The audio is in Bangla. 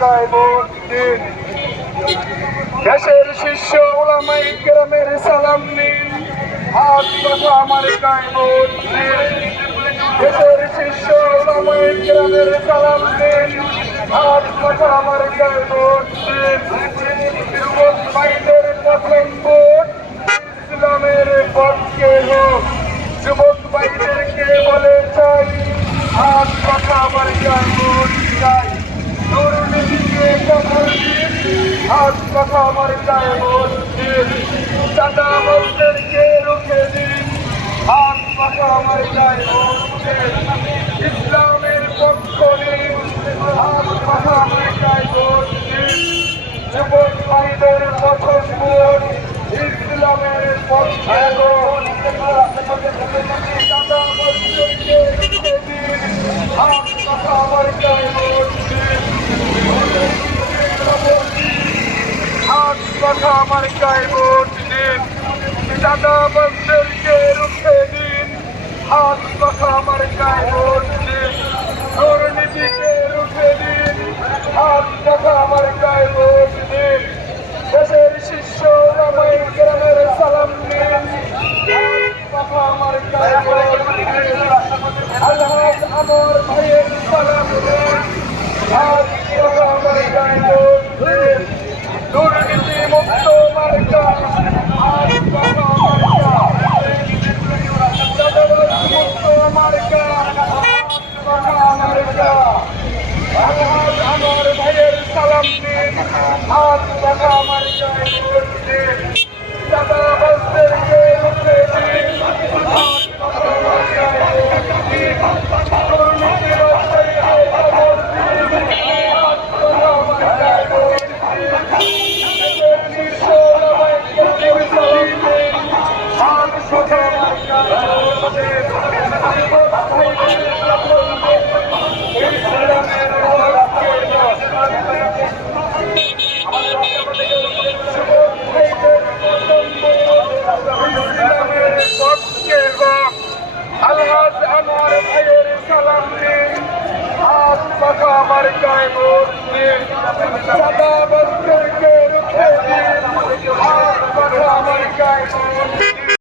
মার্কায় ভোট দিন। দেশের শীর্ষ ওলামায়ে কেরামের সালাম নিন, হাত পাখা মার্কায় ভোট দিন। দেশের শীর্ষ ওলামায়ে কেরামের সালাম নিন, হাত পাখা মার্কায় ভোট দিন। যুবক ভাইদের প্রথম ভোট ইসলামের পক্ষে হোক। যুবক ভাইদেরকে বলে চাই, হাত পাখা মার্কায় ভোট চাই। দুর্নীতিকে কবর দিন, হাত পাখা মার্কায় ভোট দিন। চাঁদাবাজদেরকে রুখে দিন, হাত পাখা মার্কায় ভোট দিন। ইসলামের পক্ষ নিন, হাত পাখা মার্কায় ভোট দিন। যুবক ভাইদের প্রথম ভোট ইসলামের পক্ষে হোক। চাঁদাবাজদেরকে রুখে দিন, হাত পাখা মার্কায় ভোট দিন। হাত পাখা মার্কায় ভোট দিন। চাঁদাবাজদেরকে রুখে দিন, হাত পাখা মার্কায় ভোট দিন। দুর্নীতিকে রুখে দিন, হাত পাখা মার্কায় ভোট দিন। দেশের শীর্ষ ওলামায়ে কেরামের সালাম নিন, হাত পাখা মার্কায় ভোট দিন। আলহাজ আমার ভাইয়ের সালাম নিন, হাত পাখা মার্কায় ভোট দিন। দুর্নীতি মুক্ত মার্কা, হাত পাখা মার্কা। চাঁদাবাজ মুক্ত মার্কা, হাত পাখা মার্কা। আলহাজ আমার ভাইয়ের সালাম নিন, হাত পাখা মার্কায় ভোট দিন। চাঁদাবাজদেরকে রুখে দিন, হাত পাখা মার্কায় ভোট দিন। দুর্নীতিবাজদেরকে কবর দিন, হাত পাখা মার্কায় ভোট দিন। দেশের শীর্ষ ওলামায়ে কেরামের সালাম নিন, হাত পাখা মার্কায় ভোট দিন। যুবক ভাইদের প্রথম ভোট ইসলামের পক্ষে হোক। যুবক ভাইদের প্রথম ভোট ইসলামের পক্ষে হোক। আলহাজ আমার ভাইয়ের সালাম নিন, হাত পাখা মার্কায় ভোট দিন। চাঁদাবাজ